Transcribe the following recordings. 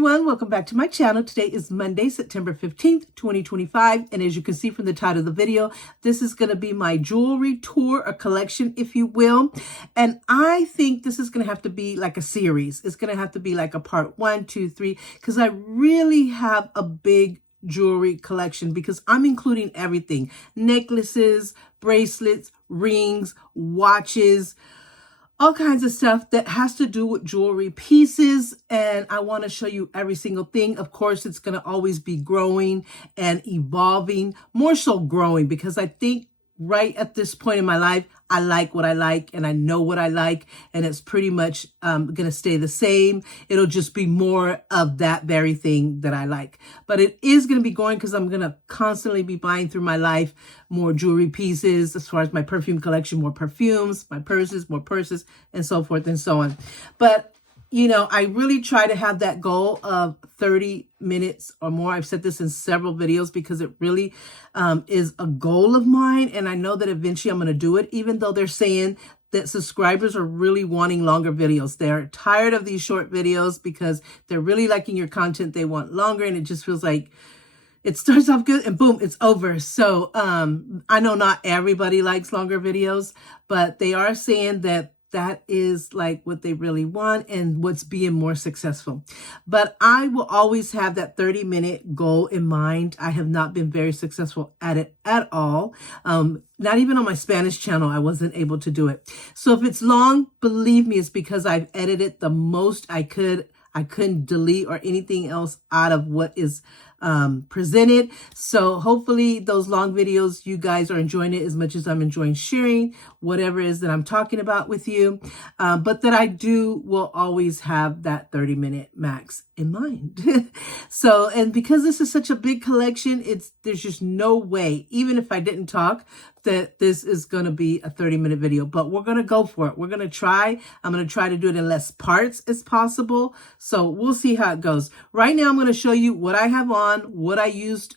everyone, welcome back to my channel. Today is Monday, September 15th, 2025. And as you can see from the title of the video, this is going to be my jewelry tour, a collection, if you will. And I think this is going to have to be like a series. It's going to have to be like a part 1, 2, 3, because I really have a big jewelry collection because I'm including everything: necklaces, bracelets, rings, watches, all kinds of stuff that has to do with jewelry pieces. And I want to show you every single thing. Of course, it's going to always be growing and evolving, more so growing, because I think right at this point in my life, I like what I like and I know what I like, and it's pretty much going to stay the same. It'll just be more of that very thing that I like. But it is going to be going because I'm going to constantly be buying through my life more jewelry pieces. As far as my perfume collection, more perfumes, my purses, more purses, and so forth and so on. But you know, I really try to have that goal of 30 minutes or more. I've said this in several videos because it really is a goal of mine. And I know that eventually I'm going to do it, even though they're saying that subscribers are really wanting longer videos. They're tired of these short videos because they're really liking your content. They want longer, and it just feels like it starts off good and boom, it's over. So I know not everybody likes longer videos, but they are saying that that is like what they really want and what's being more successful. But I will always have that 30-minute goal in mind. I have not been very successful at it at all. Not even on my Spanish channel, I wasn't able to do it. So if it's long, believe me, it's because I've edited the most I could. I couldn't delete or anything else out of what is presented. So hopefully those long videos, you guys are enjoying it as much as I'm enjoying sharing whatever it is that I'm talking about with you. But that I will always have that 30-minute max in mind. So, and because this is such a big collection, there's just no way, even if I didn't talk, that this is going to be a 30-minute video, but we're going to go for it. We're going to try. I'm going to try to do it in less parts as possible. So we'll see how it goes. Right now, I'm going to show you what I have on, what I use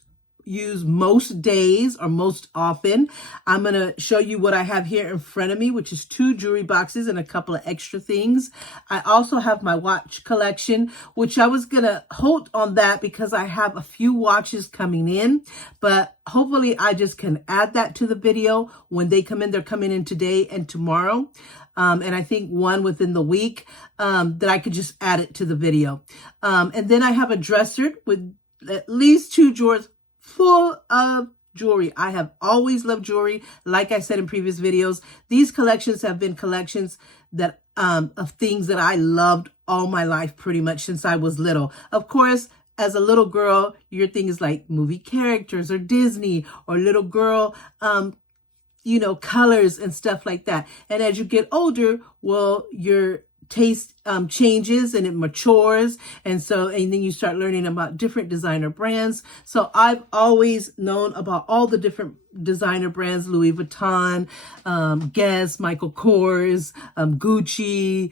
most days or most often. I'm going to show you what I have here in front of me, which is 2 jewelry boxes and a couple of extra things. I also have my watch collection, which I was going to hold on that because I have a few watches coming in, but hopefully I just can add that to the video when they come in. They're coming in today and tomorrow. And I think one within the week, that I could just add it to the video. And then I have a dresser with at least 2 drawers full of jewelry. I have always loved jewelry. Like I said in previous videos, these collections have been collections that of things that I loved all my life, pretty much since I was little. Of course, as a little girl, your thing is like movie characters or Disney, or little girl, you know, colors and stuff like that. And as you get older, well, your taste changes and it matures, and then you start learning about different designer brands. So I've always known about all the different designer brands: Louis Vuitton, Guess, Michael Kors, Gucci,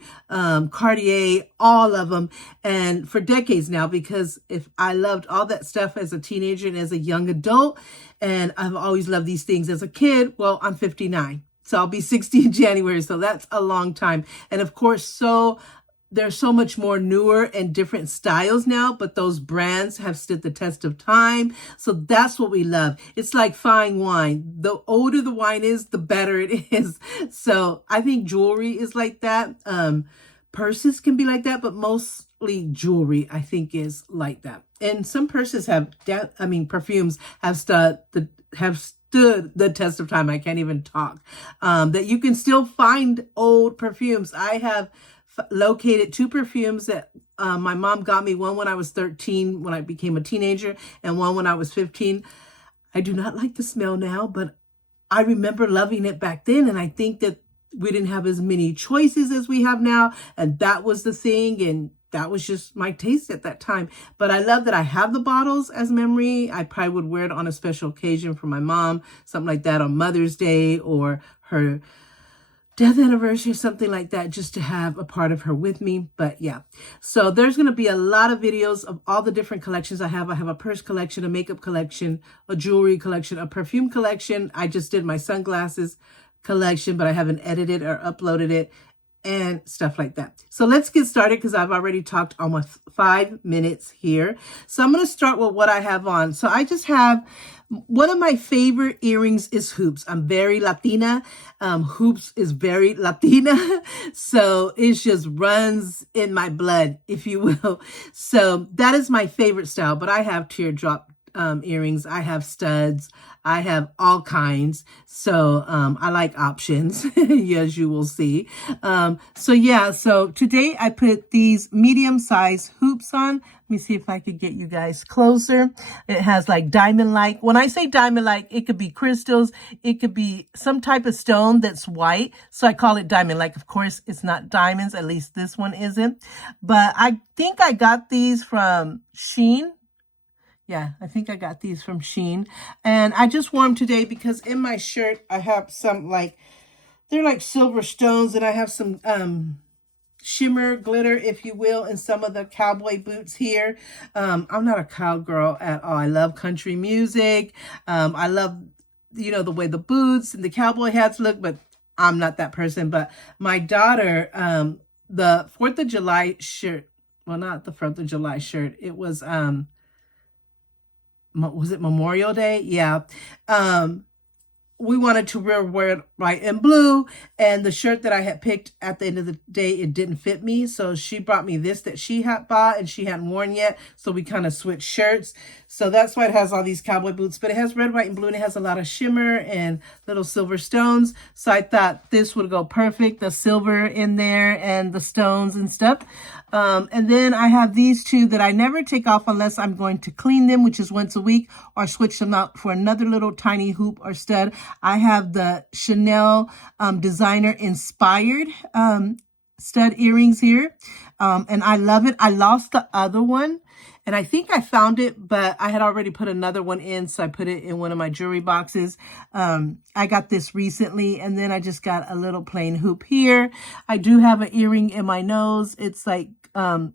Cartier, all of them, and for decades now, because if I loved all that stuff as a teenager and as a young adult, and I've always loved these things as a kid. Well, I'm 59. So I'll be 60 in January. So that's a long time. And of course, there's so much more newer and different styles now, but those brands have stood the test of time. So that's what we love. It's like fine wine. The older the wine is, the better it is. So I think jewelry is like that. Purses can be like that, but mostly jewelry, I think, is like that. And some purses perfumes have stood the test of time. I can't even talk. That you can still find old perfumes. I have located 2 perfumes that my mom got me. One when I was 13, when I became a teenager, and one when I was 15. I do not like the smell now, but I remember loving it back then. And I think that we didn't have as many choices as we have now. And that was the thing. And that was just my taste at that time. But I love that I have the bottles as memory. I probably would wear it on a special occasion for my mom, something like that, on Mother's Day or her death anniversary or something like that, just to have a part of her with me. But yeah, so there's going to be a lot of videos of all the different collections I have. I have a purse collection, a makeup collection, a jewelry collection, a perfume collection. I just did my sunglasses collection, but I haven't edited or uploaded it. and stuff like that. So let's get started because I've already talked almost 5 minutes here. So I'm going to start with what I have on. So I just have, one of my favorite earrings is hoops. I'm very Latina. Hoops is very Latina. So it just runs in my blood, if you will. So that is my favorite style, but I have teardrop earrings. I have studs. I have all kinds. So I like options, as you will see. So yeah, so today I put these medium-sized hoops on. Let me see if I could get you guys closer. It has like diamond-like. When I say diamond-like, it could be crystals. It could be some type of stone that's white. So I call it diamond-like. Of course, it's not diamonds. At least this one isn't. But I think I got these from Shein. Yeah, I think I got these from Shein. And I just wore them today because in my shirt, I have some like, they're like silver stones. And I have some shimmer, glitter, if you will, in some of the cowboy boots here. I'm not a cowgirl at all. I love country music. I love, you know, the way the boots and the cowboy hats look, but I'm not that person. But my daughter, the 4th of July shirt, well, not the 4th of July shirt. It was it Memorial Day? Yeah. We wanted to wear it white and blue, and the shirt that I had picked at the end of the day, it didn't fit me. So she brought me this that she had bought and she hadn't worn yet. So we kind of switched shirts. So that's why it has all these cowboy boots, but it has red, white, and blue, and it has a lot of shimmer and little silver stones. So I thought this would go perfect, the silver in there and the stones and stuff. And then I have these two that I never take off unless I'm going to clean them, which is once a week, or switch them out for another little tiny hoop or stud. I have the Chanel designer inspired stud earrings here. And I love it. I lost the other one. And I think I found it, but I had already put another one in, so I put it in one of my jewelry boxes. I got this recently, and then I just got a little plain hoop here. I do have an earring in my nose. It's like,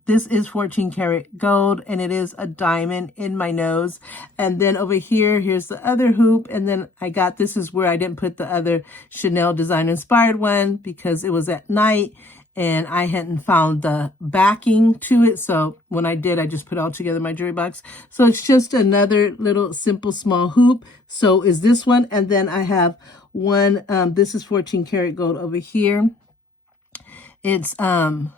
this is 14 karat gold, and it is a diamond in my nose. And then over here, here's the other hoop. And then I got, this is where I didn't put the other Chanel designer inspired one because it was at night. And I hadn't found the backing to it. So when I did, I just put it all together in my jewelry box. So it's just another little simple small hoop. So is this one. And then I have one, this is 14 karat gold over here. It's a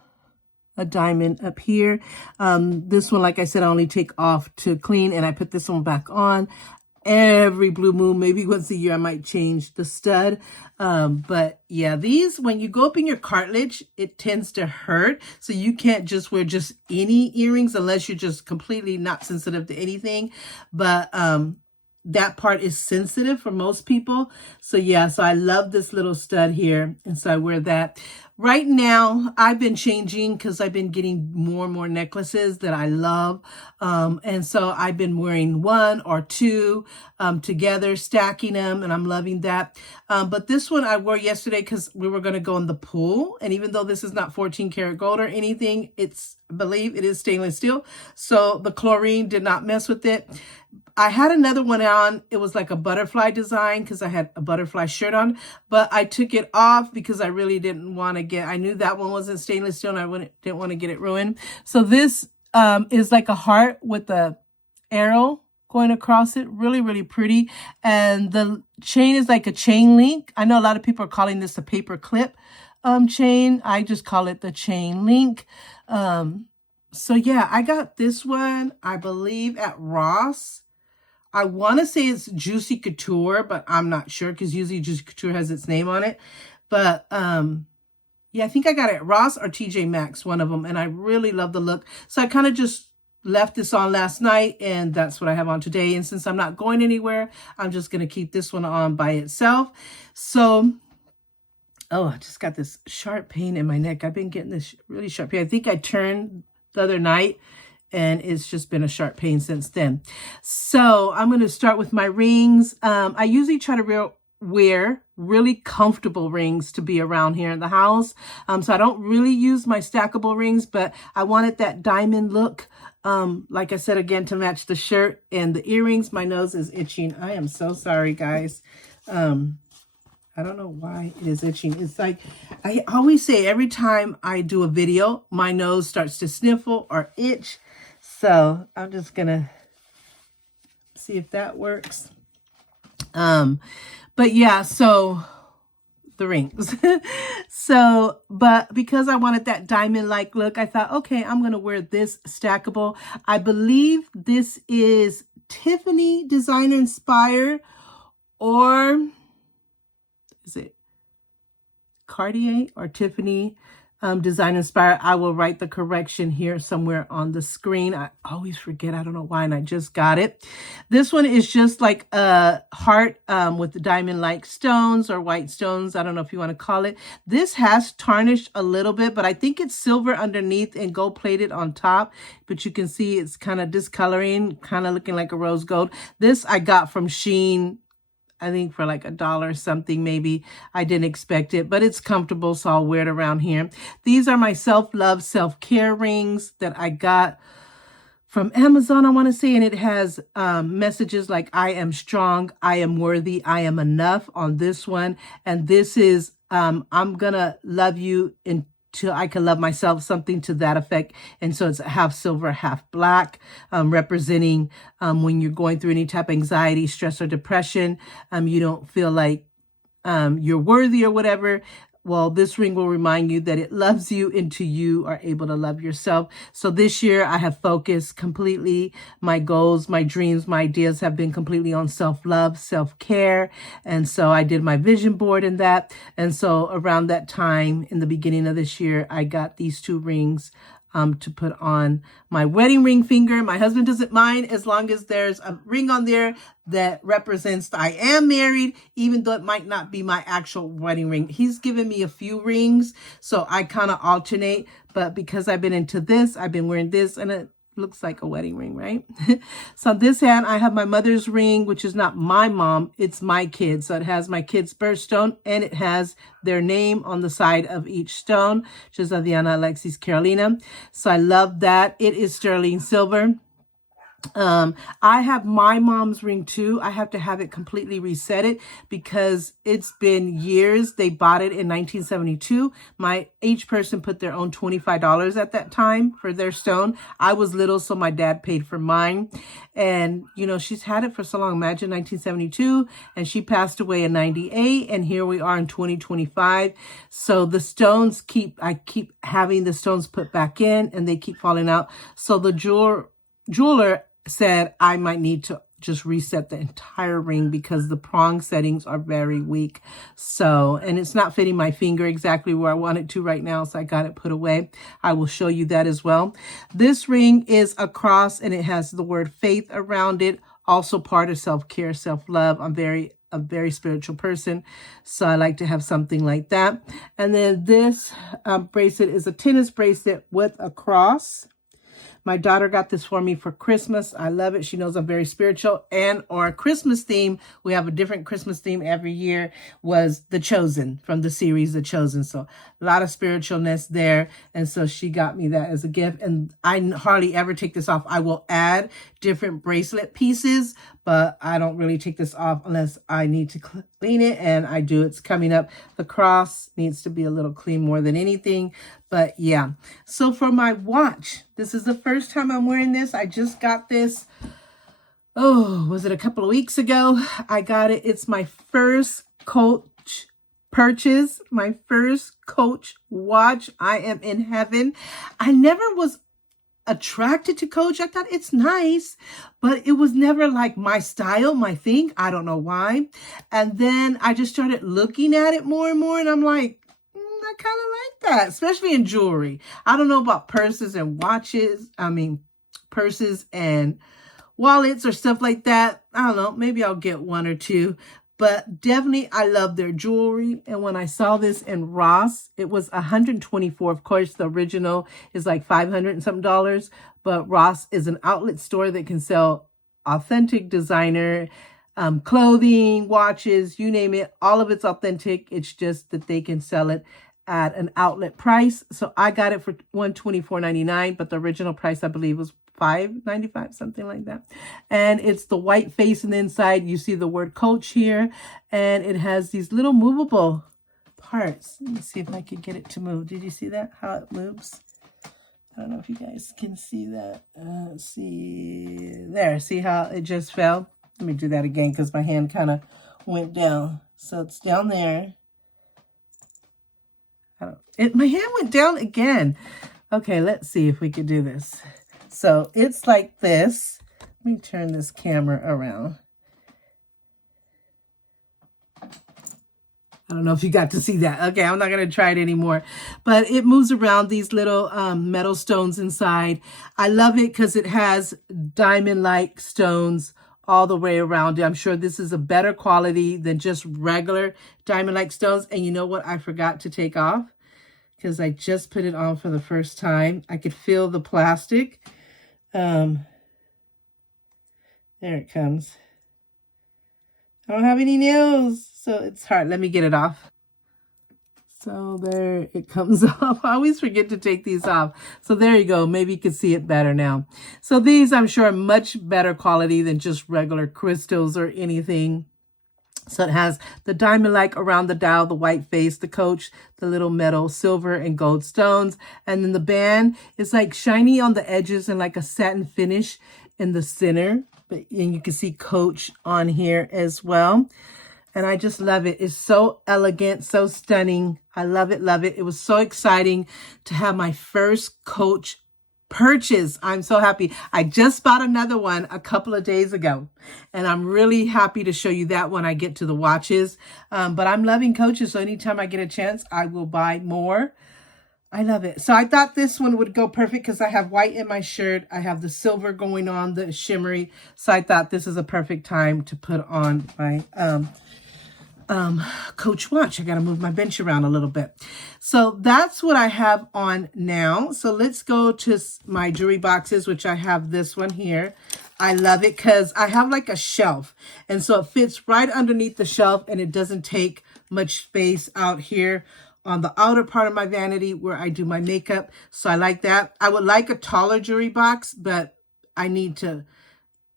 diamond up here. This one, like I said, I only take off to clean, and I put this one back on. Every blue moon, maybe once a year, I might change the stud. But yeah, these, when you go up in your cartilage, it tends to hurt. So you can't just wear just any earrings unless you're just completely not sensitive to anything. But that part is sensitive for most people. So yeah, so I love this little stud here. And so I wear that. Right now, I've been changing because I've been getting more and more necklaces that I love. And so I've been wearing one or two together, stacking them, and I'm loving that. But this one I wore yesterday because we were going to go in the pool. And even though this is not 14 karat gold or anything, I believe it is stainless steel. So the chlorine did not mess with it. I had another one on. It was like a butterfly design because I had a butterfly shirt on, but I took it off because I really didn't want to I knew that one wasn't stainless steel, and I didn't want to get it ruined. So this is like a heart with a arrow going across it. Really, really pretty. And the chain is like a chain link. I know a lot of people are calling this a paper clip chain. I just call it the chain link. So yeah, I got this one, I believe, at Ross. I want to say it's Juicy Couture, but I'm not sure because usually Juicy Couture has its name on it. But yeah, I think I got it at Ross or TJ Maxx, one of them. And I really love the look. So I kind of just left this on last night, and that's what I have on today. And since I'm not going anywhere, I'm just going to keep this one on by itself. So, oh, I just got this sharp pain in my neck. I've been getting this really sharp pain. I think I turned the other night, and it's just been a sharp pain since then. So I'm going to start with my rings. I usually try to wear really comfortable rings to be around here in the house. So I don't really use my stackable rings, but I wanted that diamond look. Like I said, again, to match the shirt and the earrings. My nose is itching. I am so sorry, guys. I I don't know why it is itching. It's like, I always say every time I do a video, my nose starts to sniffle or itch. So I'm just going to see if that works. But yeah, so the rings. So, but because I wanted that diamond-like look, I thought, okay, I'm going to wear this stackable. I believe this is Tiffany designer inspired, or is it Cartier or Tiffany design inspired? I will write the correction here somewhere on the screen. I always forget. I don't know why, and I just got it. This one is just like a heart with the diamond-like stones or white stones. I don't know if you want to call it. This has tarnished a little bit, but I think it's silver underneath and gold plated on top. But you can see it's kind of discoloring, kind of looking like a rose gold. This I got from Shein, I think for like $1 something maybe. I didn't expect it, but it's comfortable, so I'll wear it around here. These are my self-love, self-care rings that I got from Amazon, I want to say, and it has messages like I am strong, I am worthy, I am enough on this one. And this is I'm gonna love you until I can love myself, something to that effect. And so it's half silver, half black, representing when you're going through any type of anxiety, stress, or depression, you don't feel like you're worthy or whatever. Well, this ring will remind you that it loves you until you are able to love yourself. So this year I have focused completely. My goals, my dreams, my ideas have been completely on self-love, self-care. And so I did my vision board in that. And so around that time in the beginning of this year, I got these two rings to put on my wedding ring finger. My husband doesn't mind as long as there's a ring on there that represents that I am married, even though it might not be my actual wedding ring. He's given me a few rings, so I kind of alternate. But because I've been into this, I've been wearing this, and it looks like a wedding ring, right? So on this hand, I have my mother's ring, which is not my mom, it's my kids. So it has my kids' birthstone, and it has their name on the side of each stone, which is Adriana, Alexis, Carolina. So I love that. It is sterling silver. I have my mom's ring too. I have to have it completely reset it because it's been years. They bought it in 1972. Each person put their own $25 at that time for their stone. I was little, so my dad paid for mine. And, you know, she's had it for so long. Imagine 1972, and she passed away in 98, and here we are in 2025. So the stones I keep having the stones put back in, and they keep falling out. So the jeweler said I might need to just reset the entire ring because the prong settings are very weak. So, and it's not fitting my finger exactly where I want it to right now, so I got it put away. I will show you that as well. This ring is a cross, and it has the word faith around it, also part of self-care, self-love. I'm a very spiritual person, so I like to have something like that. And then this bracelet is a tennis bracelet with a cross. My daughter got this for me for Christmas. I love it. She knows I'm very spiritual. And our Christmas theme, we have a different Christmas theme every year, was The Chosen, from the series The Chosen. So a lot of spiritualness there. And so she got me that as a gift. And I hardly ever take this off. I will add different bracelet pieces, but I don't really take this off unless I need to clean it, and I do. It's coming up. The cross needs to be a little clean more than anything, but yeah. So for my watch, this is the first time I'm wearing this. I just got this, was it a couple of weeks ago? I got it. It's my first Coach purchase, my first Coach watch. I am in heaven. I never was attracted to Coach. I thought it's nice, but it was never like my style, my thing. I don't know why. And then I just started looking at it more and more, and I'm like, I kind of like that, especially in jewelry. I don't know about purses and watches. I mean, purses and wallets or stuff like that. I don't know. Maybe I'll get one or two. But definitely, I love their jewelry. And when I saw this in Ross, it was $124. Of course, the original is like $500 and something dollars. But Ross is an outlet store that can sell authentic designer clothing, watches, you name it. All of it's authentic. It's just that they can sell it at an outlet price. So I got it for $124.99, but the original price, I believe, was $5.95, something like that. And it's the white face in the inside. You see the word Coach here, and it has these little movable parts. Let me see if I can get it to move. Did you see that? How it moves? I don't know if you guys can see that. Let's see there. See how it just fell? Let me do that again because my hand kind of went down. So it's down there. My hand went down again. Okay, let's see if we can do this. So it's like this. Let me turn this camera around. I don't know if you got to see that. Okay, I'm not going to try it anymore. But it moves around these little metal stones inside. I love it because it has diamond-like stones all the way around it. I'm sure this is a better quality than just regular diamond-like stones. And you know what I forgot to take off? Because I just put it on for the first time. I could feel the plastic. There it comes. I don't have any nails, so it's hard. Let me get it off. So there it comes off. I always forget to take these off. So there you go. Maybe you can see it better now. So these, I'm sure, are much better quality than just regular crystals or anything. So it has the diamond-like around the dial, the white face, the Coach, the little metal, silver, and gold stones. And then the band is like shiny on the edges and like a satin finish in the center. And you can see Coach on here as well. And I just love it. It's so elegant, so stunning. I love it, love it. It was so exciting to have my first Coach purchase. I'm so happy. I just bought another one a couple of days ago, and I'm really happy to show you that when I get to the watches. But I'm loving Coaches, so anytime I get a chance, I will buy more. I love it. So I thought this one would go perfect because I have white in my shirt. I have the silver going on, the shimmery. So I thought this is a perfect time to put on my Coach watch. I got to move my bench around a little bit. So that's what I have on now. So let's go to my jewelry boxes, which I have this one here. I love it because I have like a shelf. And so it fits right underneath the shelf and it doesn't take much space out here on the outer part of my vanity where I do my makeup. So I like that. I would like a taller jewelry box, but I need to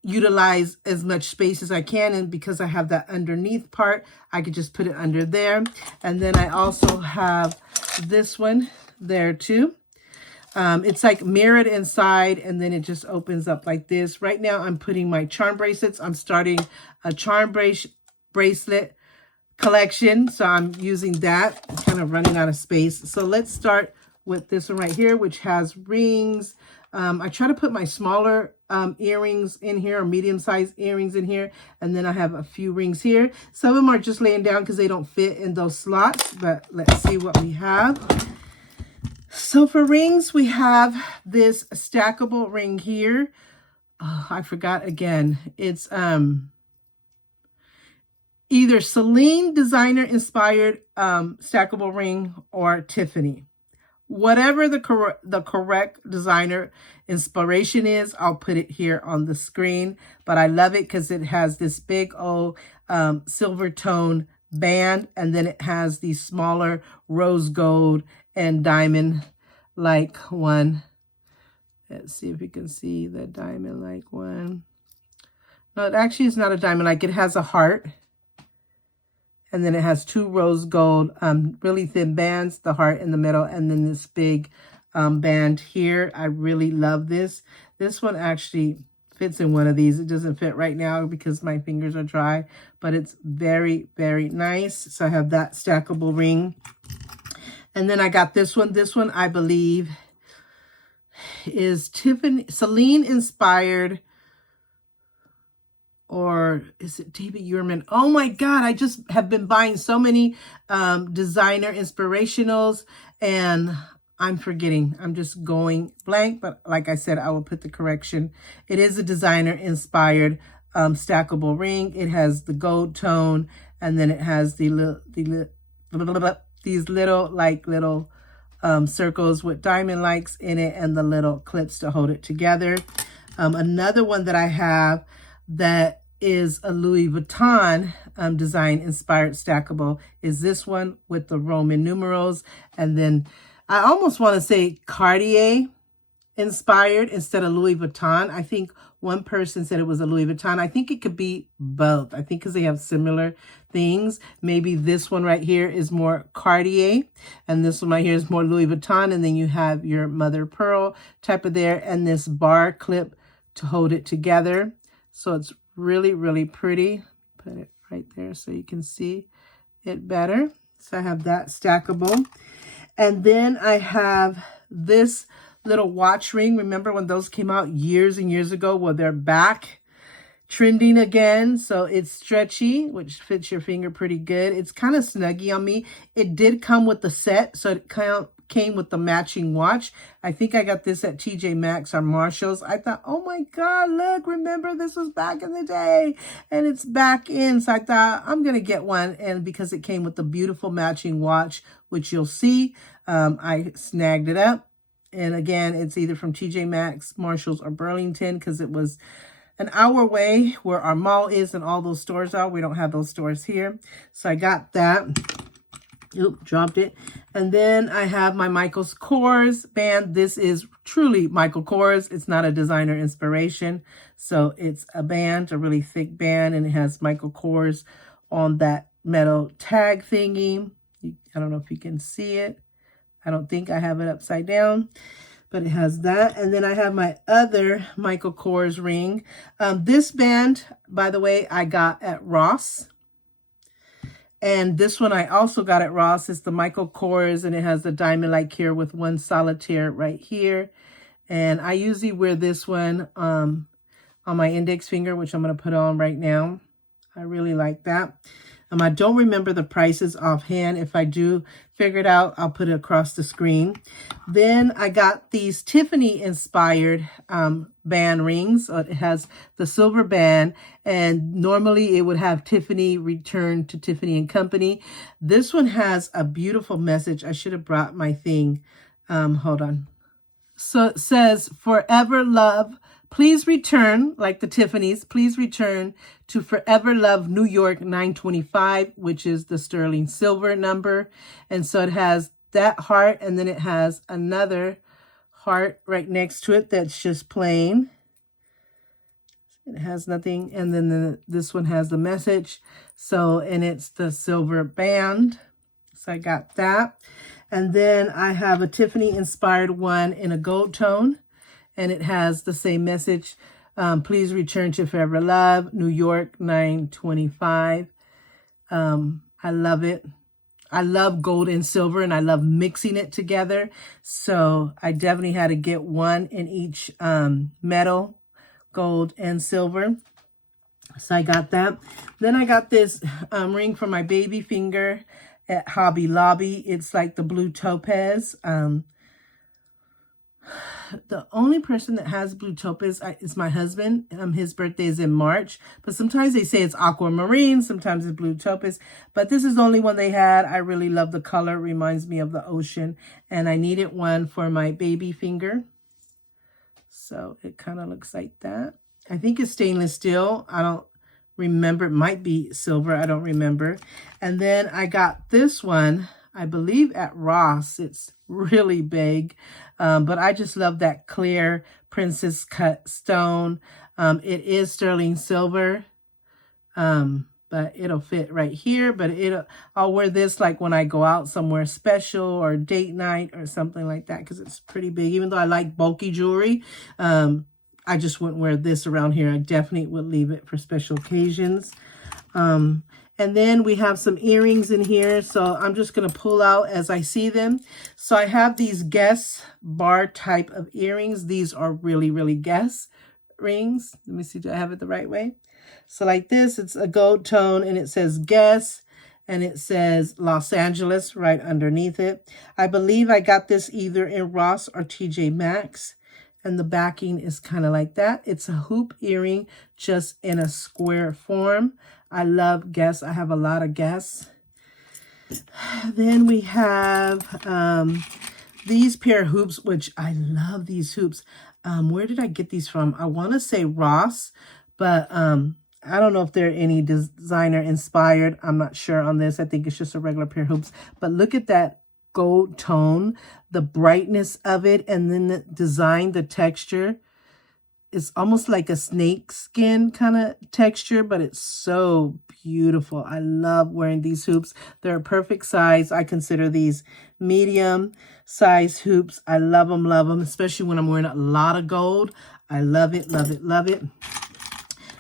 utilize as much space as I can, and because I have that underneath part, I could just put it under there. And then I also have this one there too. It's like mirrored inside, and then it just opens up like this. Right now I'm putting my charm bracelets. I'm starting a charm bracelet collection, so I'm using that. I'm kind of running out of space. So let's start with this one right here, which has rings. I try to put my smaller earrings in here, or medium-sized earrings in here, and then I have a few rings here. Some of them are just laying down because they don't fit in those slots, but let's see what we have. So for rings, we have this stackable ring here. Oh, I forgot again. It's either Celine designer inspired stackable ring or Tiffany. Whatever the correct designer inspiration is, I'll put it here on the screen. But I love it because it has this big old silver tone band, and then it has these smaller rose gold and diamond like one. Let's see if you can see the diamond like one. No, it actually is not a diamond like. It has a heart. And then it has two rose gold, really thin bands, the heart in the middle, and then this big band here. I really love this. This one actually fits in one of these. It doesn't fit right now because my fingers are dry, but it's very, very nice. So I have that stackable ring. And then I got this one. This one, I believe, is Tiffany, Celine inspired, or is it David Yurman? Oh my God, I just have been buying so many designer inspirationals, and I'm forgetting. I'm just going blank, but like I said, I will put the correction. It is a designer inspired stackable ring. It has the gold tone, and then it has these little circles with diamond likes in it, and the little clips to hold it together. Another one that I have that is a Louis Vuitton design inspired stackable is this one with the Roman numerals. And then I almost want to say Cartier inspired instead of Louis Vuitton. I think one person said it was a Louis Vuitton. I think it could be both. I think because they have similar things. Maybe this one right here is more Cartier, and this one right here is more Louis Vuitton, and then you have your mother pearl type of there, and this bar clip to hold it together. So it's really, really pretty. Put it right there so you can see it better. So I have that stackable. And then I have this little watch ring. Remember when those came out years and years ago? Well, they're back trending again. So it's stretchy, which fits your finger pretty good. It's kind of snuggy on me. It did come with the set, so it came with the matching watch. I think I got this at TJ Maxx or Marshall's. I thought, oh my God, look, remember this was back in the day, and it's back in. So I thought I'm going to get one. And because it came with the beautiful matching watch, which you'll see, I snagged it up. And again, it's either from TJ Maxx, Marshall's, or Burlington, because it was an hour away where our mall is and all those stores are. We don't have those stores here. So I got that. Oop, dropped it. And then I have my Michael Kors band. This is truly Michael Kors. It's not a designer inspiration. So it's a band, a really thick band, and it has Michael Kors on that metal tag thingy. I don't know if you can see it. I don't think I have it upside down, but it has that. And then I have my other Michael Kors ring. This band, by the way, I got at Ross. And this one I also got at Ross. It's the Michael Kors, and it has the diamond like here with one solitaire right here. And I usually wear this one on my index finger, which I'm going to put on right now. I really like that. I don't remember the prices offhand. If I do figure it out, I'll put it across the screen. Then I got these Tiffany-inspired band rings. It has the silver band, and normally it would have Tiffany Return to Tiffany & Company. This one has a beautiful message. I should have brought my thing. Hold on. So it says, "Forever love. Please return," like the Tiffany's, "please return to Forever Love New York 925, which is the sterling silver number." And so it has that heart, and then it has another heart right next to it that's just plain. It has nothing. And then this one has the message. So, and it's the silver band. So I got that. And then I have a Tiffany-inspired one in a gold tone. And it has the same message. Please return to Forever Love, New York 925. I love it. I love gold and silver, and I love mixing it together. So I definitely had to get one in each metal, gold and silver. So I got that. Then I got this ring for my baby finger at Hobby Lobby. It's like the blue topaz. The only person that has blue topaz is my husband. His birthday is in March, but sometimes they say it's aquamarine, sometimes it's blue topaz, but this is the only one they had. I really love the color. It reminds me of the ocean, and I needed one for my baby finger. So it kind of looks like that. I think it's stainless steel. I don't remember. It might be silver. I don't remember. And then I got this one, I believe, at Ross. It's really big, but I just love that clear princess cut stone. It is sterling silver, but it'll fit right here. But I'll wear this like when I go out somewhere special or date night or something like that, because it's pretty big. Even though I like bulky jewelry, I just wouldn't wear this around here. I definitely would leave it for special occasions. And then we have some earrings in here. So I'm just going to pull out as I see them. So I have these Guess bar type of earrings. These are really, really Guess rings. Let me see, do I have it the right way? So like this, it's a gold tone, and it says Guess, and it says Los Angeles right underneath it. I believe I got this either in Ross or TJ Maxx. And the backing is kind of like that. It's a hoop earring, just in a square form. I love Guess. I have a lot of Guess. Then we have these pair of hoops, which I love these hoops. Where did I get these from? I want to say Ross, but I don't know if they're any designer inspired. I'm not sure on this. I think it's just a regular pair of hoops. But look at that gold tone, the brightness of it, and then the design, the texture. It's almost like a snake skin kind of texture, but it's so beautiful. I love wearing these hoops. They're a perfect size. I consider these medium size hoops. I love them, especially when I'm wearing a lot of gold. I love it, love it, love it.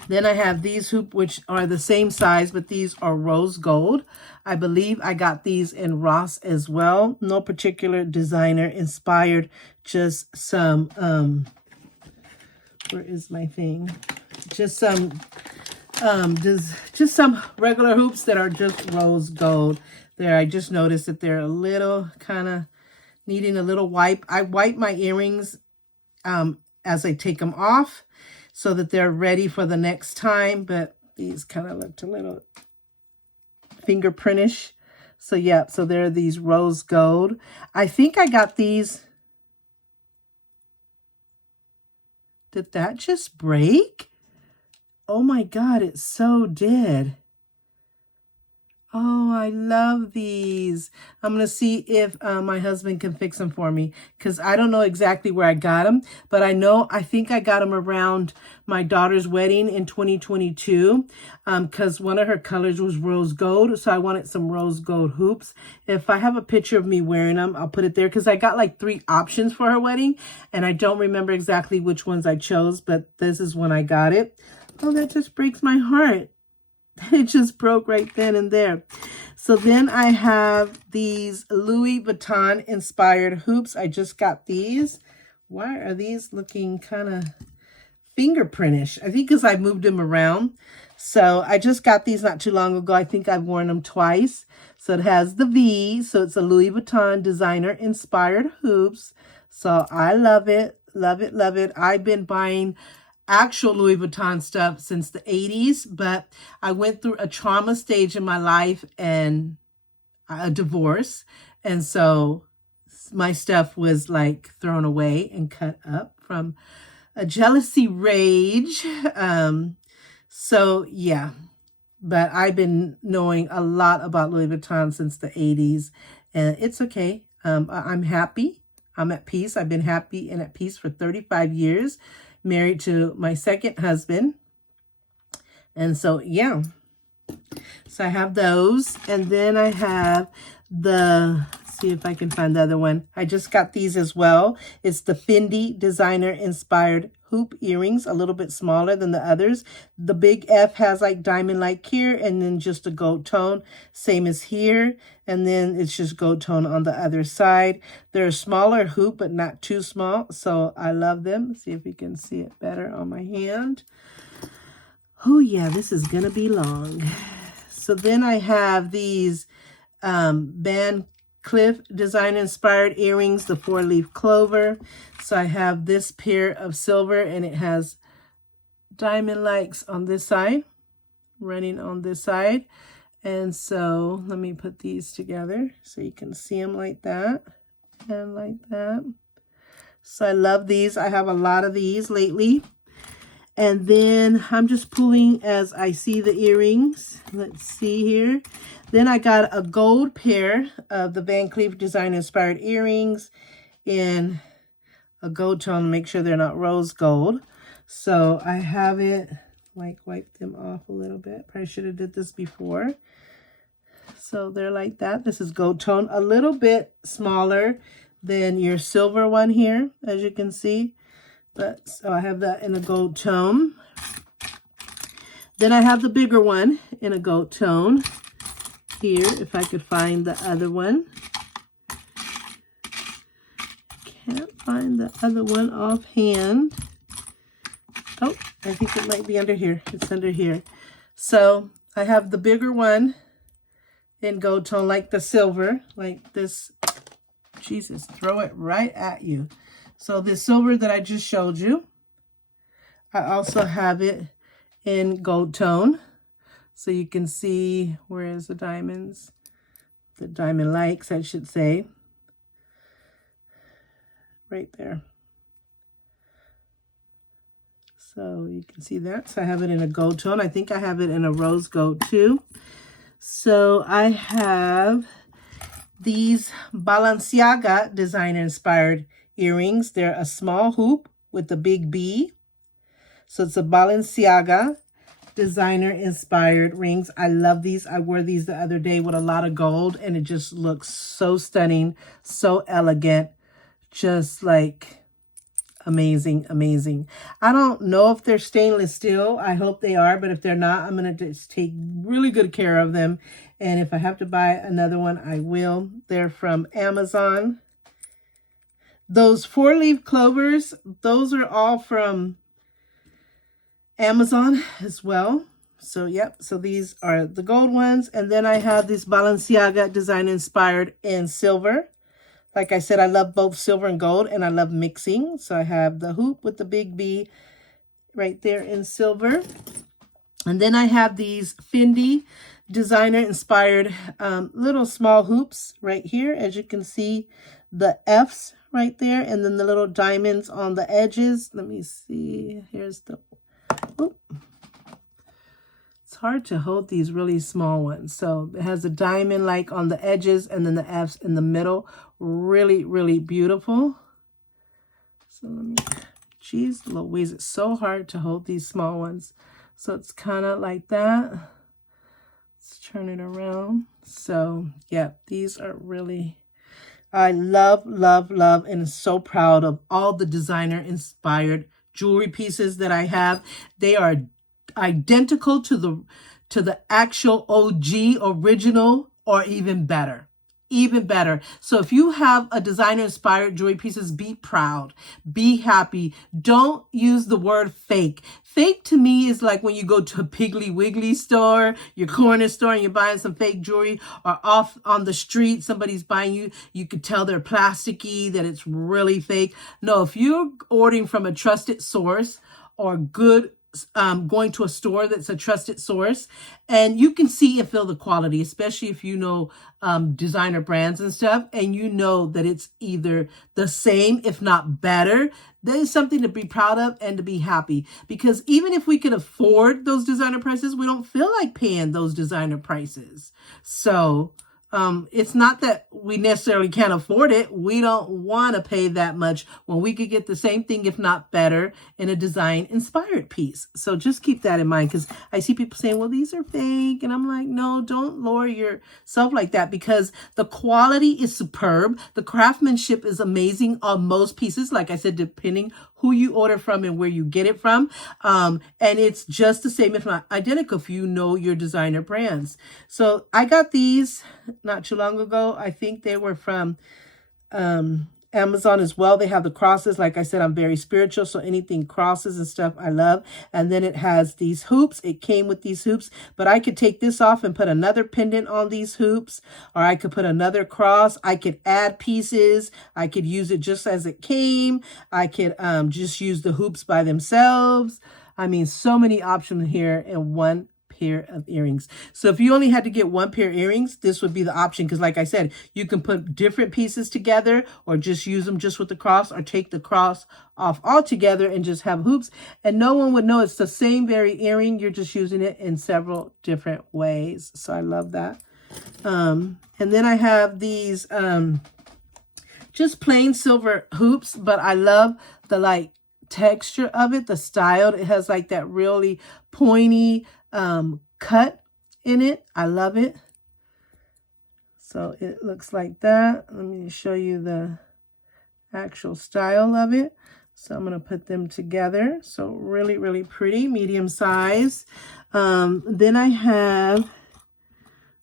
Then I have these hoops, which are the same size, but these are rose gold. I believe I got these in Ross as well. No particular designer inspired, just some, where is my thing? Just some regular hoops that are just rose gold. There, I just noticed that they're a little kind of needing a little wipe. I wipe my earrings as I take them off so that they're ready for the next time, but these kind of looked a little fingerprintish. So yeah, so there are these rose gold. I think I got these. Did that just break? Oh my God, it so did. Oh, I love these. I'm going to see if my husband can fix them for me, because I don't know exactly where I got them, but I think I got them around my daughter's wedding in 2022, because one of her colors was rose gold, so I wanted some rose gold hoops. If I have a picture of me wearing them, I'll put it there, because I got like 3 options for her wedding, and I don't remember exactly which ones I chose, but this is when I got it. Oh, that just breaks my heart. It just broke right then and there. So then I have these Louis Vuitton inspired hoops. I just got these. Why are these looking kind of fingerprintish? I think because I moved them around. So I just got these not too long ago. I think I've worn them twice. So it has the V. So it's a Louis Vuitton designer inspired hoops. So I love it. Love it. Love it. I've been buying actual Louis Vuitton stuff since the 80s, but I went through a trauma stage in my life and a divorce, and so my stuff was like thrown away and cut up from a jealousy rage. So yeah, but I've been knowing a lot about Louis Vuitton since the 80s, and it's okay. I'm happy. I'm at peace. I've been happy and at peace for 35 years. Married to my second husband. And so, yeah. So I have those. And then I have let's see if I can find the other one. I just got these as well. It's the Fendi designer inspired hoop earrings, a little bit smaller than the others. The big F has like diamond like here, and then just a gold tone, same as here. And then it's just gold tone on the other side. They're a smaller hoop, but not too small. So I love them. Let's see if you can see it better on my hand. Oh yeah, this is gonna be long. So then I have these Van Cleef design inspired earrings, the 4-leaf clover. So I have this pair of silver, and it has diamond likes on this side, running on this side. And so let me put these together so you can see them like that and like that. So I love these. I have a lot of these lately. And then I'm just pulling as I see the earrings. Let's see here. Then I got a gold pair of the Van Cleef design inspired earrings in a gold tone. Make sure they're not rose gold. So I have it, like, wipe them off a little bit. Probably should have did this before. So they're like that. This is gold tone, a little bit smaller than your silver one here, as you can see. But so I have that in a gold tone. Then I have the bigger one in a gold tone here, if I could find the other one. Can't find the other one offhand. Oh, I think it might be under here. It's under here. So I have the bigger one in gold tone, like the silver, like this. Jesus, throw it right at you. So this silver that I just showed you, I also have it in gold tone. So you can see, where is the diamonds? The diamond likes, I should say. Right there. So you can see that. So I have it in a gold tone. I think I have it in a rose gold too. So I have these Balenciaga designer-inspired earrings. They're a small hoop with a big B. So it's a Balenciaga designer-inspired rings. I love these. I wore these the other day with a lot of gold, and it just looks so stunning, so elegant, just like amazing, amazing. I don't know if they're stainless steel. I hope they are, but if they're not, I'm going to just take really good care of them. And if I have to buy another one, I will. They're from Amazon. Those 4-leaf clovers, those are all from Amazon as well. So, yep. So these are the gold ones. And then I have this Balenciaga design inspired in silver. Like I said, I love both silver and gold, and I love mixing. So I have the hoop with the big B right there in silver. And then I have these Fendi designer-inspired little small hoops right here. As you can see, the F's right there, and then the little diamonds on the edges. Let me see. Here's the... Oop. It's hard to hold these really small ones. So it has a diamond like on the edges and then the F's in the middle. Really, really beautiful. So let me, geez, Louise, it's so hard to hold these small ones. So it's kind of like that. Let's turn it around. So yeah, these are really, I love, love, love, and so proud of all the designer inspired jewelry pieces that I have. They are identical to the actual OG original, or even better. Even better. So if you have a designer inspired jewelry pieces, be proud, be happy. Don't use the word fake. Fake to me is like when you go to a Piggly Wiggly store, your corner store, and you're buying some fake jewelry, or off on the street, somebody's buying you could tell they're plasticky, that it's really fake. No, if you're ordering from a trusted source or good going to a store that's a trusted source, and you can see and feel the quality, especially if you know designer brands and stuff, and you know that it's either the same, if not better, that is something to be proud of and to be happy. Because even if we could afford those designer prices, we don't feel like paying those designer prices. So it's not that we necessarily can't afford it. We don't want to pay that much when we could get the same thing, if not better, in a design inspired piece. So just keep that in mind, because I see people saying, well, these are fake. And I'm like, no, don't lower yourself like that, because the quality is superb. The craftsmanship is amazing on most pieces. Like I said, depending who you order from and where you get it from. And it's just the same, if not identical, if you know your designer brands. So I got these not too long ago. I think they were from Amazon as well. They have the crosses. Like I said, I'm very spiritual, so anything crosses and stuff I love. And then it has these hoops. It came with these hoops, but I could take this off and put another pendant on these hoops, or I could put another cross. I could add pieces. I could use it just as it came. I could just use the hoops by themselves. I mean, so many options here in one pair of earrings. So if you only had to get one pair of earrings, this would be the option, because like I said, you can put different pieces together, or just use them just with the cross, or take the cross off altogether and just have hoops, and no one would know it's the same very earring. You're just using it in several different ways. So I love that. And then I have these just plain silver hoops, but I love the like texture of it, the style. It has like that really pointy cut in it. I love it. So it looks like that. Let me show you the actual style of it. So I'm going to put them together. So really, really pretty, medium size. Then I have,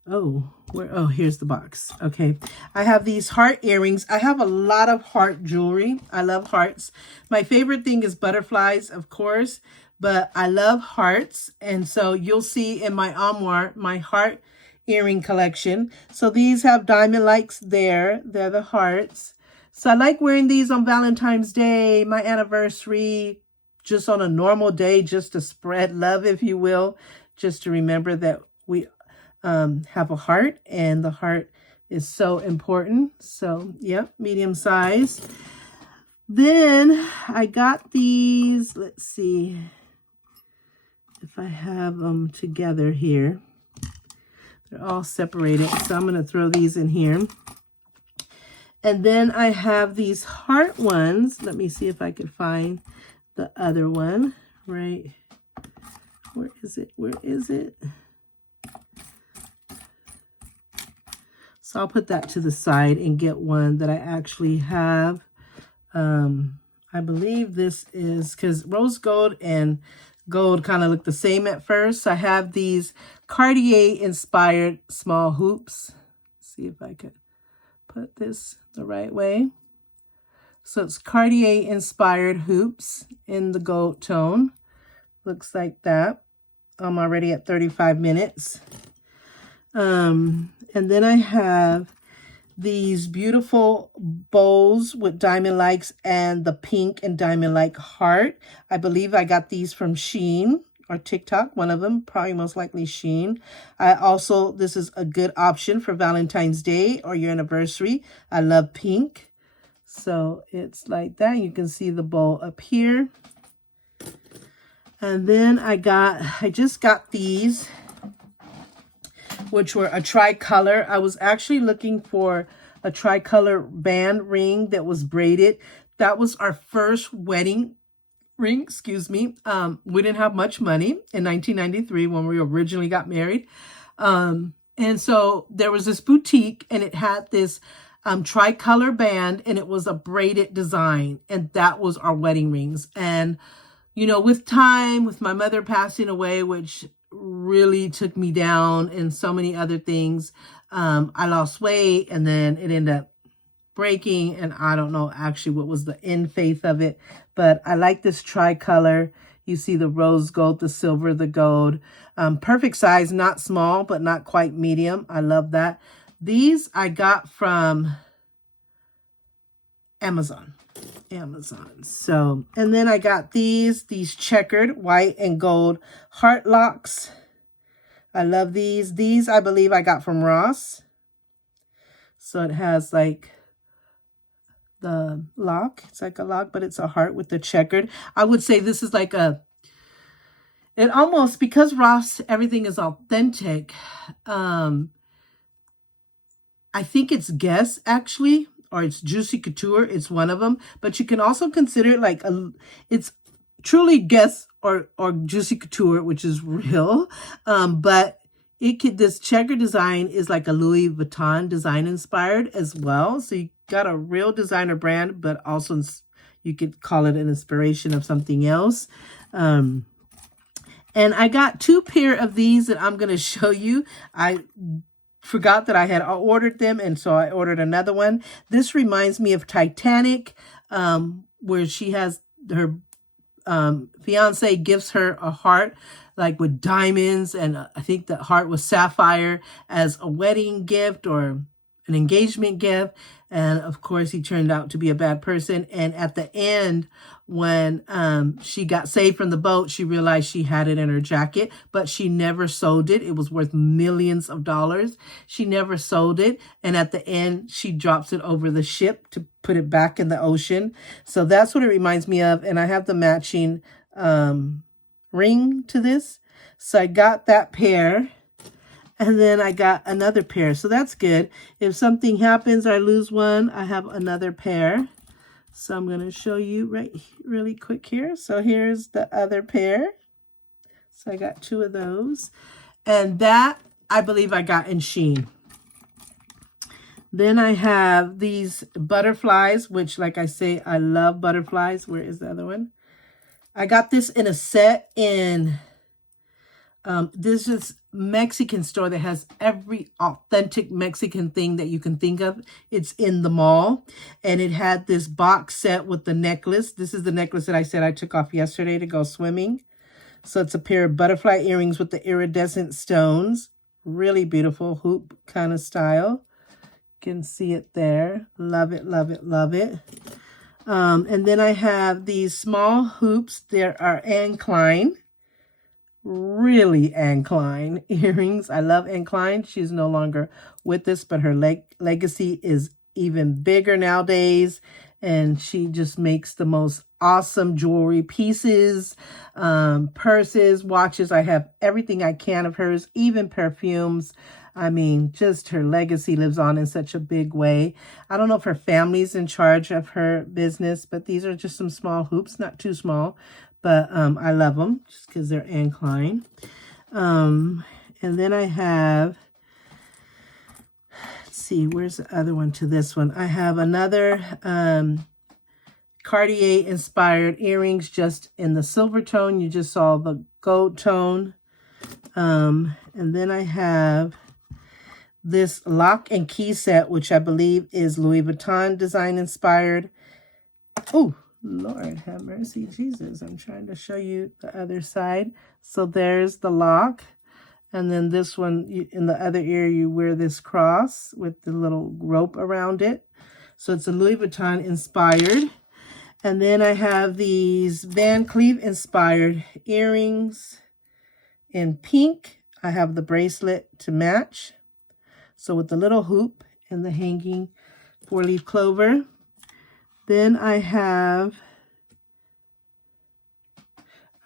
here's the box. Okay. I have these heart earrings. I have a lot of heart jewelry. I love hearts. My favorite thing is butterflies, of course, but I love hearts. And so you'll see in my armoire, my heart earring collection. So these have diamond likes there. They're the hearts. So I like wearing these on Valentine's Day, my anniversary, just on a normal day, just to spread love, if you will, just to remember that we have a heart, and the heart is so important. So, yep, medium size. Then I got these, let's see if I have them together here. They're all separated, so I'm going to throw these in here. And then I have these heart ones. Let me see if I can find the other one. Right. Where is it? Where is it? So I'll put that to the side and get one that I actually have. I believe this is, because rose gold and gold kind of look the same at first. So I have these Cartier inspired small hoops. Let's see if I could put this the right way. So it's Cartier inspired hoops in the gold tone. Looks like that. I'm already at 35 minutes. And then I have these beautiful bows with diamond-likes and the pink and diamond-like heart. I believe I got these from Shein or TikTok, one of them, probably most likely Shein. This is a good option for Valentine's Day or your anniversary. I love pink. So it's like that. You can see the bow up here. And then I just got these, which were a tricolor. I was actually looking for a tricolor band ring that was braided. That was our first wedding ring, excuse me. We didn't have much money in 1993 when we originally got married. And so there was this boutique and it had this tricolor band and it was a braided design. And that was our wedding rings. And, you know, with time, with my mother passing away, which really took me down and so many other things. I lost weight and then it ended up breaking, and I don't know actually what was the end faith of it, but I like this tricolor. You see the rose gold, the silver, the gold. Perfect size, not small, but not quite medium. I love that. These I got from Amazon. So, and then I got these checkered white and gold heart locks. I love these. These I believe I got from Ross. So it has like the lock. It's like a lock, but it's a heart with the checkered. I would say this is like it almost, because Ross, everything is authentic. I think it's Guess actually, or it's Juicy Couture. It's one of them, but you can also consider it like it's truly Guess or Juicy Couture, which is real. But this checker design is like a Louis Vuitton design inspired as well. So you got a real designer brand, but also you could call it an inspiration of something else. And I got 2 pair of these that I'm going to show you. I forgot that I had ordered them, and so I ordered another one. This reminds me of Titanic, where she has her fiance gives her a heart like with diamonds, and I think the heart was sapphire as a wedding gift or an engagement gift. And of course he turned out to be a bad person, and at the end when she got saved from the boat, she realized she had it in her jacket, but she never sold it. It was worth millions of dollars. She never sold it, and at the end she drops it over the ship to put it back in the ocean. So that's what it reminds me of, and I have the matching ring to this. So I got that pair. And then I got another pair. So that's good. If something happens, I lose one, I have another pair. So I'm going to show you really quick here. So here's the other pair. So I got 2 of those. And that, I believe I got in Shein. Then I have these butterflies, which, like I say, I love butterflies. Where is the other one? I got this in a set in... this is Mexican store that has every authentic Mexican thing that you can think of. It's in the mall, and it had this box set with the necklace. This is the necklace that I said I took off yesterday to go swimming. So it's a pair of butterfly earrings with the iridescent stones. Really beautiful hoop kind of style. You can see it there. Love it, love it, love it. And then I have these small hoops. There are Anne Klein. Really Anne Klein earrings. I love Anne Klein. She's no longer with us, but her legacy is even bigger nowadays, and she just makes the most awesome jewelry pieces, purses, watches. I have everything I can of hers, even perfumes. I mean, just her legacy lives on in such a big way. I don't know if her family's in charge of her business, but these are just some small hoops, not too small, but I love them just because they're Anne Klein. And then I have, let's see, where's the other one to this one? I have another Cartier inspired earrings just in the silver tone. You just saw the gold tone. And then I have this lock and key set, which I believe is Louis Vuitton design inspired. Oh, Lord have mercy, Jesus. I'm trying to show you the other side. So there's the lock. And then this one, in the other ear, you wear this cross with the little rope around it. So it's a Louis Vuitton inspired. And then I have these Van Cleef inspired earrings in pink. I have the bracelet to match. So with the little hoop and the hanging 4-leaf clover. Then I have,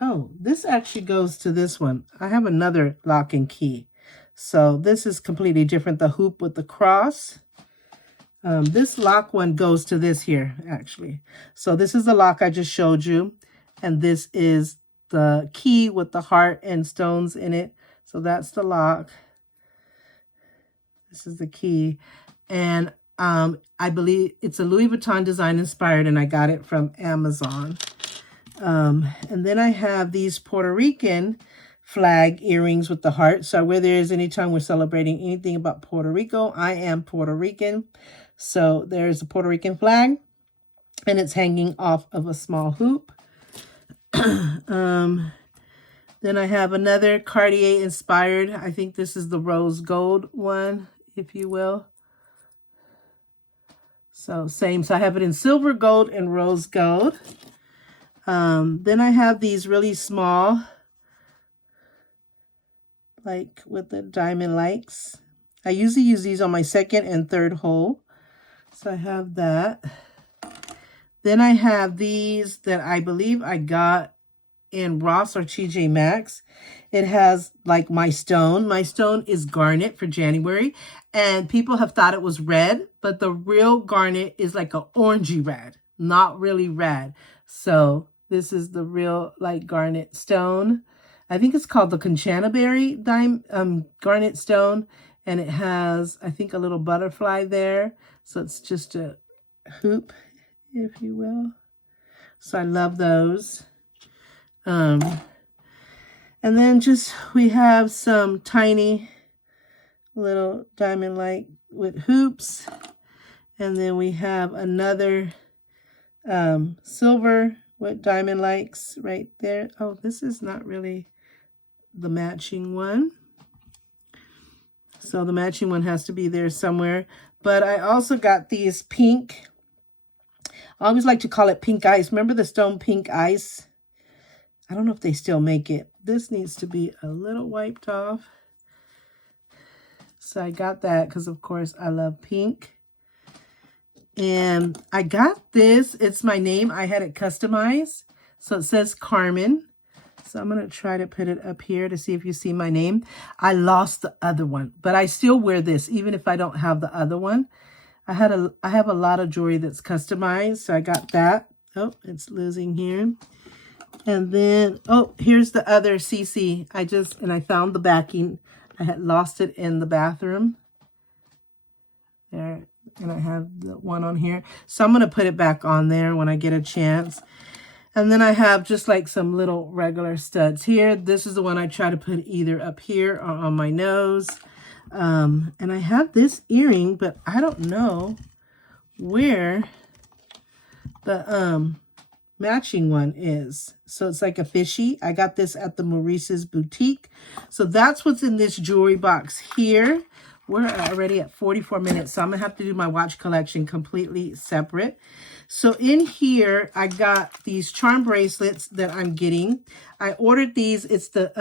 oh, this actually goes to this one. I have another lock and key. So this is completely different. The hoop with the cross. This lock one goes to this here, actually. So this is the lock I just showed you. And this is the key with the heart and stones in it. So that's the lock. This is the key. And I believe it's a Louis Vuitton design inspired, and I got it from Amazon. And then I have these Puerto Rican flag earrings with the heart. So I wear theirs anytime we're celebrating anything about Puerto Rico. I am Puerto Rican. So there's a Puerto Rican flag, and it's hanging off of a small hoop. Then I have another Cartier inspired. I think this is the rose gold one, if you will. So same. So I have it in silver gold and rose gold. Then I have these really small, like with the diamond likes. I usually use these on my second and third hole. So I have that. Then I have these that I believe I got in Ross or TJ Maxx. It has like my stone. My stone is garnet for January. And people have thought it was red, but the real garnet is like an orangey red, not really red. So this is the real like garnet stone. I think it's called the Canterbury garnet stone. And it has, I think, a little butterfly there. So it's just a hoop, if you will. So I love those. And then just, we have some tiny little diamond light with hoops. And then we have another silver with diamond likes right there. Oh, this is not really the matching one. So the matching one has to be there somewhere. But I also got these pink. I always like to call it pink ice. Remember the stone pink ice? I don't know if they still make it. This needs to be a little wiped off. So I got that because, of course, I love pink. And I got this. It's my name. I had it customized. So it says Carmen. So I'm going to try to put it up here to see if you see my name. I lost the other one, but I still wear this even if I don't have the other one. I have a lot of jewelry that's customized, so I got that. Oh, it's losing here. And then, oh, here's the other CC. I found the backing. I had lost it in the bathroom. There, and I have the one on here. So I'm going to put it back on there when I get a chance. And then I have just like some little regular studs here. This is the one I try to put either up here or on my nose. And I have this earring, but I don't know where the matching one is. So it's like a fishy. I got this at the Maurice's Boutique. So that's what's in this jewelry box here. We're already at 44 minutes, so I'm going to have to do my watch collection completely separate. So in here, I got these charm bracelets that I'm getting. I ordered these. It's the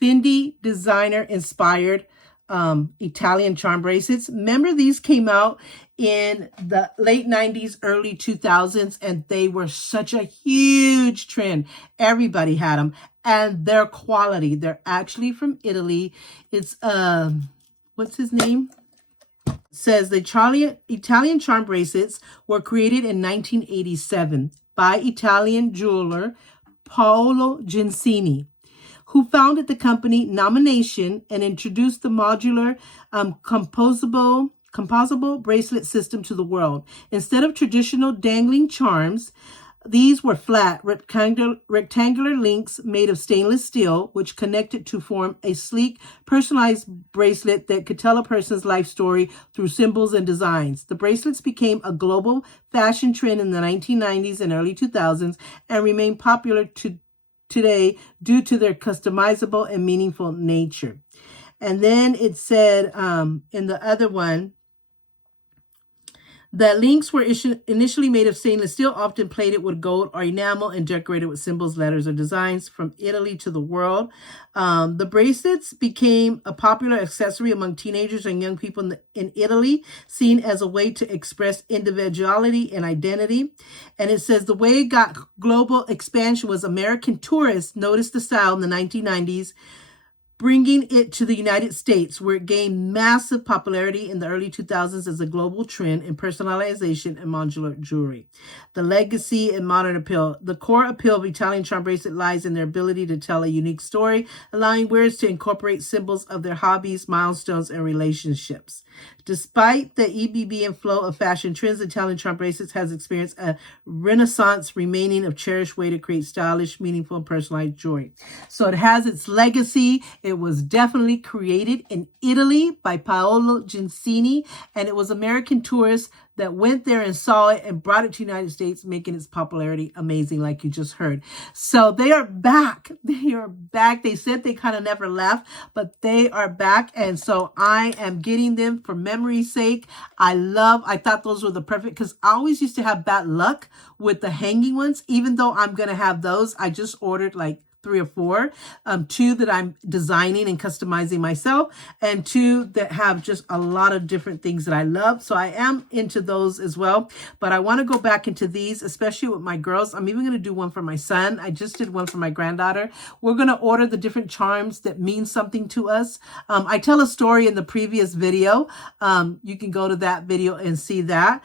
Fendi designer inspired Italian charm bracelets. Remember, these came out in the late 90s, early 2000s, and they were such a huge trend. Everybody had them, and their quality. They're actually from Italy. It's what's his name? Says the Italian charm bracelets were created in 1987 by Italian jeweler Paolo Gensini, who founded the company Nomination and introduced the modular composable bracelet system to the world. Instead of traditional dangling charms, these were flat, rectangular links made of stainless steel, which connected to form a sleek, personalized bracelet that could tell a person's life story through symbols and designs. The bracelets became a global fashion trend in the 1990s and early 2000s and remain popular today due to their customizable and meaningful nature. And then it said in the other one, the links were initially made of stainless steel, often plated with gold or enamel and decorated with symbols, letters, or designs from Italy to the world. The bracelets became a popular accessory among teenagers and young people in Italy, seen as a way to express individuality and identity. And it says the way it got global expansion was American tourists noticed the style in the 1990s, bringing it to the United States, where it gained massive popularity in the early 2000s as a global trend in personalization and modular jewelry. The legacy and modern appeal. The core appeal of Italian charm bracelet lies in their ability to tell a unique story, allowing wearers to incorporate symbols of their hobbies, milestones, and relationships. Despite the EBB and flow of fashion trends, Italian charm bracelets has experienced a renaissance, remaining a cherished way to create stylish, meaningful, and personalized jewelry. So it has its legacy. It was definitely created in Italy by Paolo Gensini, and it was American tourists that went there and saw it and brought it to the United States, making its popularity amazing, like you just heard. So they are back. They are back. They said they kind of never left, but they are back. And so I am getting them for memory's sake. I thought those were the perfect, because I always used to have bad luck with the hanging ones. Even though I'm going to have those, I just ordered like 3 or 4, 2 that I'm designing and customizing myself, and 2 that have just a lot of different things that I love. So I am into those as well, but I want to go back into these, especially with my girls. I'm even going to do one for my son. I just did one for my granddaughter. We're going to order the different charms that mean something to us. I tell a story in the previous video. You can go to that video and see that.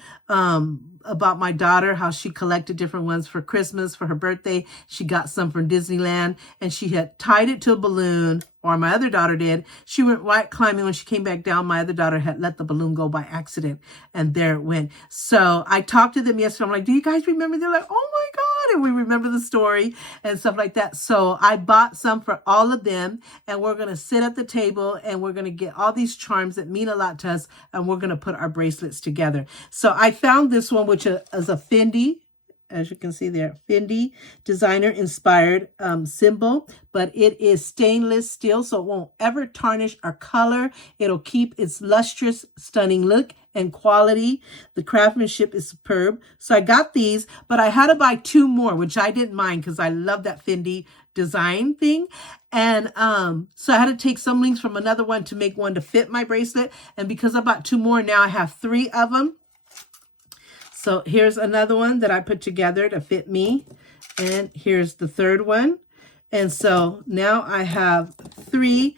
About my daughter, how she collected different ones for Christmas, for her birthday. She got some from Disneyland, and she had tied it to a balloon, or my other daughter did. She went right climbing. When she came back down, my other daughter had let the balloon go by accident, and there it went. So I talked to them yesterday. I'm like, do you guys remember? They're like, oh my God. And we remember the story and stuff like that. So I bought some for all of them, and we're going to sit at the table, and we're going to get all these charms that mean a lot to us, and we're going to put our bracelets together. So I found this one, which is a Fendi, as you can see there, Fendi designer inspired symbol, but it is stainless steel, so it won't ever tarnish our color. It'll keep its lustrous, stunning look and quality. The craftsmanship is superb. So I got these, but I had to buy 2 more, which I didn't mind because I love that Fendi design thing. And so I had to take some links from another one to make one to fit my bracelet. And because I bought 2 more, now I have 3 of them. So here's another one that I put together to fit me. And here's the 3rd one. And so now I have 3.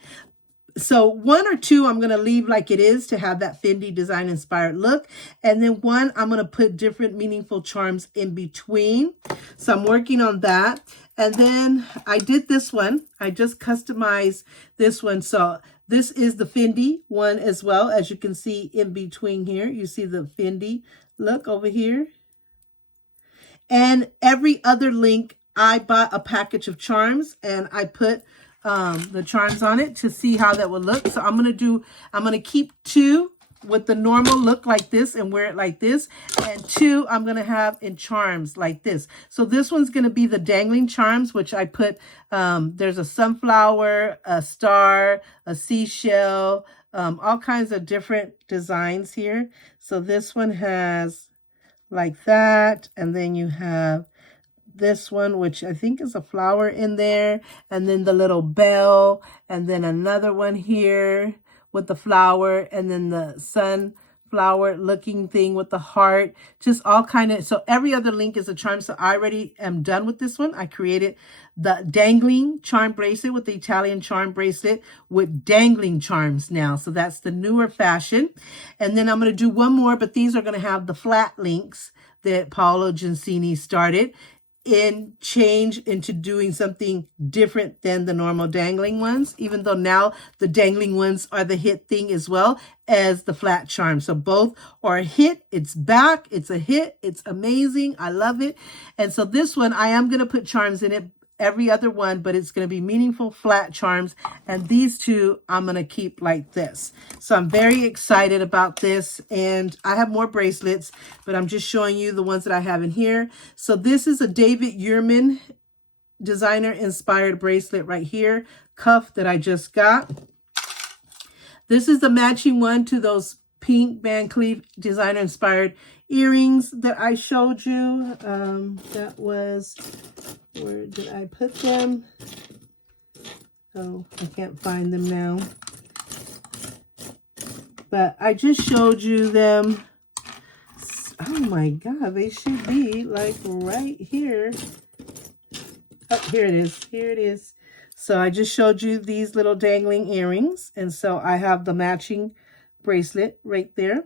So 1 or 2 I'm going to leave like it is to have that Fendi design inspired look. And then 1 I'm going to put different meaningful charms in between. So I'm working on that. And then I did this one. I just customized this one. So this is the Fendi one as well. As you can see in between here, you see the Fendi look over here. And every other link, I bought a package of charms, and I put the charms on it to see how that would look. So I'm going to keep 2 with the normal look like this and wear it like this. And 2 I'm going to have in charms like this. So this one's going to be the dangling charms, which I put, there's a sunflower, a star, a seashell, all kinds of different designs here. So this one has like that. And then you have this one, which I think is a flower in there. And then the little bell. And then another one here with the flower. And then the flower looking thing with the heart, just all kind of, so every other link is a charm. So I already am done with this one. I created the dangling charm bracelet with the Italian charm bracelet with dangling charms now. So that's the newer fashion. And then I'm going to do one more, but these are going to have the flat links that Paolo Gensini started and change into doing something different than the normal dangling ones, even though now the dangling ones are the hit thing as well as the flat charm. So both are a hit. It's back. It's a hit. It's amazing. I love it. And so this one, I am going to put charms in it, every other one, but it's going to be meaningful flat charms. And these two I'm going to keep like this. So I'm very excited about this. And I have more bracelets, but I'm just showing you the ones that I have in here. So this is a David Yurman designer inspired bracelet right here, cuff that I just got. This is the matching one to those pink Van Cleef designer inspired earrings that I showed you. That was, where did I put them? Oh, I can't find them now. But I just showed you them. Oh my God, they should be like right here. Oh, here it is. Here it is. So I just showed you these little dangling earrings. And so I have the matching bracelet right there.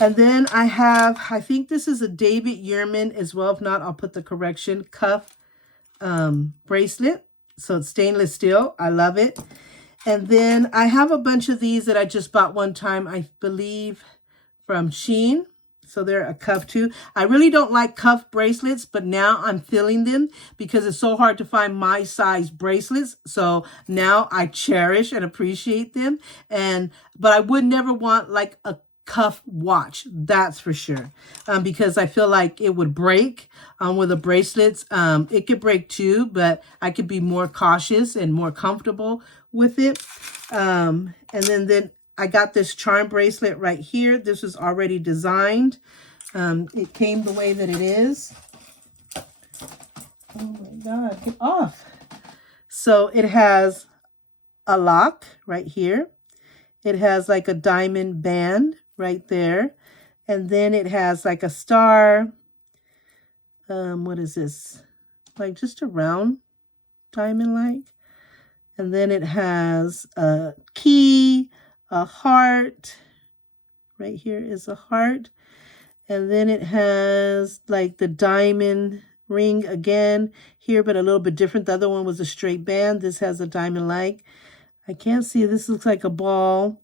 And then I have, I think this is a David Yurman as well. If not, I'll put the correction, cuff bracelet. So it's stainless steel. I love it. And then I have a bunch of these that I just bought one time, I believe, from Shein. So they're a cuff too. I really don't like cuff bracelets, but now I'm feeling them because it's so hard to find my size bracelets. So now I cherish and appreciate them. But I would never want like a cuff watch, that's for sure, because I feel like it would break with the bracelets. It could break too, but I could be more cautious and more comfortable with it. And then I got this charm bracelet right here. This was already designed. It came the way that it is. Oh my God, get off. So it has a lock right here. It has like a diamond band right there. And then it has like a star. What is this? Like just a round diamond like. And then it has a key, a heart. Right here is a heart. And then it has like the diamond ring again here, but a little bit different. The other one was a straight band. This has a diamond like. I can't see. This looks like a ball.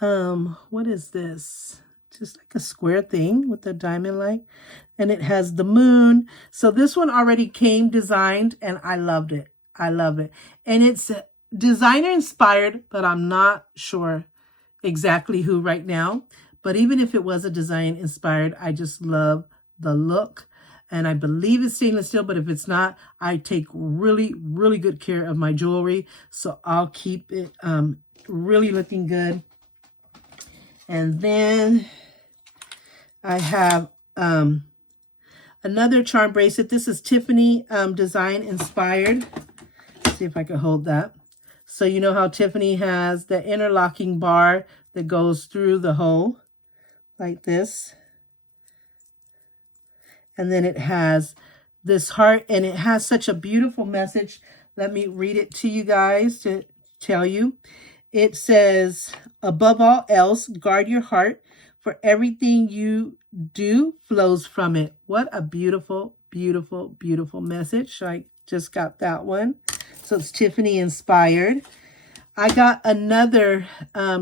What is this? Just like a square thing with a diamond like. And it has the moon. So this one already came designed and I loved it. I love it. And it's designer inspired, but I'm not sure exactly who right now. But even if it was a design inspired, I just love the look. And I believe it's stainless steel, but if it's not, I take really, really good care of my jewelry. So I'll keep it really looking good. And then I have another charm bracelet. This is Tiffany design inspired. Let's see if I can hold that. So you know how Tiffany has the interlocking bar that goes through the hole like this. And then it has this heart, and it has such a beautiful message. Let me read it to you guys to tell you. It says, above all else, guard your heart, for everything you do flows from it. What a beautiful, beautiful, beautiful message. I just got that one. So it's Tiffany inspired. I got another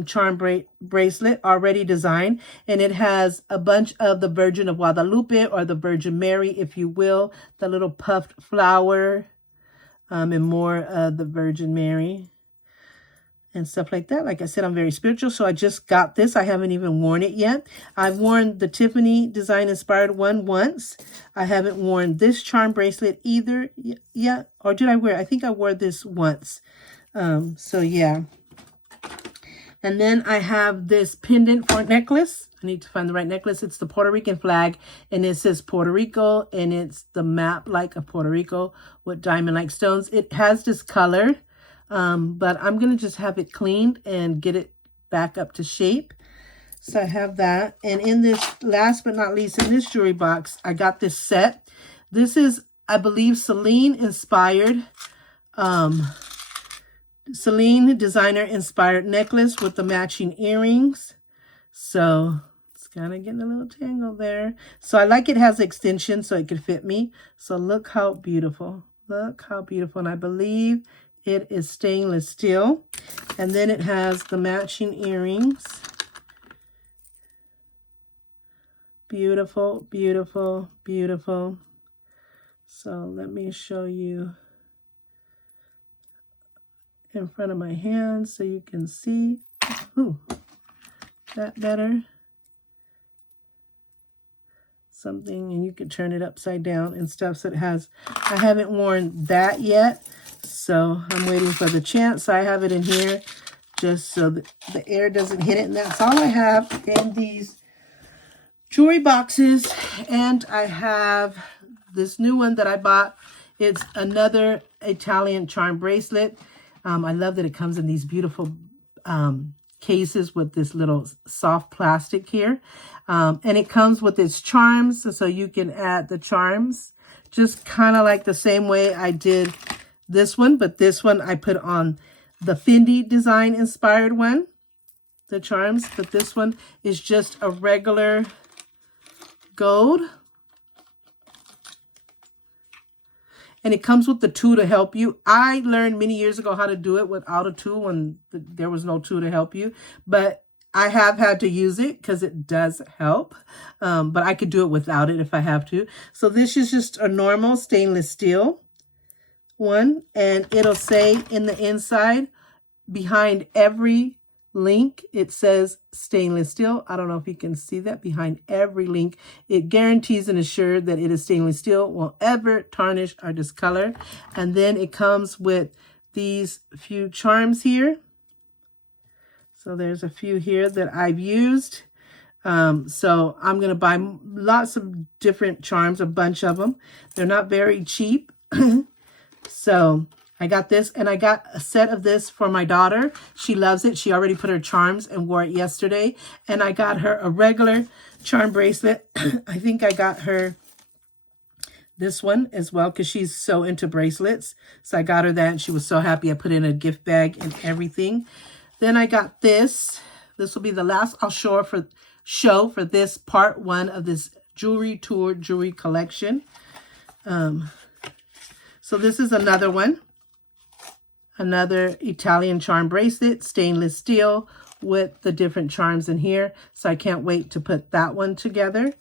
charm bracelet already designed, and it has a bunch of the Virgin of Guadalupe, or the Virgin Mary, if you will, the little puffed flower, and more of the Virgin Mary and stuff like that. Like I said, I'm very spiritual, so I just got this. I haven't even worn it yet. I've worn the Tiffany design inspired one once. I haven't worn this charm bracelet either yet. Or did I wear it? I think I wore this once. So yeah. And then I have this pendant for necklace. I need to find the right necklace. It's the Puerto Rican flag, and it says Puerto Rico, and it's the map like of Puerto Rico with diamond-like stones. It has this color, but I'm going to just have it cleaned and get it back up to shape. So I have that. And in this, last but not least, in this jewelry box, I got this set. This is, I believe, Celine inspired. Celine designer inspired necklace with the matching earrings. So it's kind of getting a little tangled there. So I like it has extension so it could fit me. So look how beautiful. Look how beautiful. And I believe it is stainless steel. And then it has the matching earrings. Beautiful, beautiful, beautiful. So let me show you in front of my hand so you can see. Ooh, that better. Something, and you can turn it upside down and stuff. So it has, I haven't worn that yet, so I'm waiting for the chance. So I have it in here just so that the air doesn't hit it. And that's all I have in these jewelry boxes. And I have this new one that I bought. It's another Italian charm bracelet. I love that it comes in these beautiful cases with this little soft plastic here. And it comes with its charms, so you can add the charms. Just kind of like the same way I did this one, but this one I put on the Fendi design inspired one, the charms. But this one is just a regular gold. And it comes with the tool to help you. I learned many years ago how to do it without a tool when there was no tool to help you. But I have had to use it because it does help. But I could do it without it if I have to. So this is just a normal stainless steel one. And it'll say in the inside, behind every link, it says stainless steel. I don't know if you can see that. Behind every link, it guarantees and assures that it is stainless steel, won't ever tarnish or discolor. And then it comes with these few charms here. So there's a few here that I've used. So I'm going to buy lots of different charms, a bunch of them. They're not very cheap. So I got this, and I got a set of this for my daughter. She loves it. She already put her charms and wore it yesterday. And I got her a regular charm bracelet. I think I got her this one as well because she's so into bracelets. So I got her that, and she was so happy. I put it in a gift bag and everything. Then I got this. This will be the last I'll show for this part one of this jewelry tour jewelry collection. So this is another one. Another Italian charm bracelet, stainless steel with the different charms in here. So I can't wait to put that one together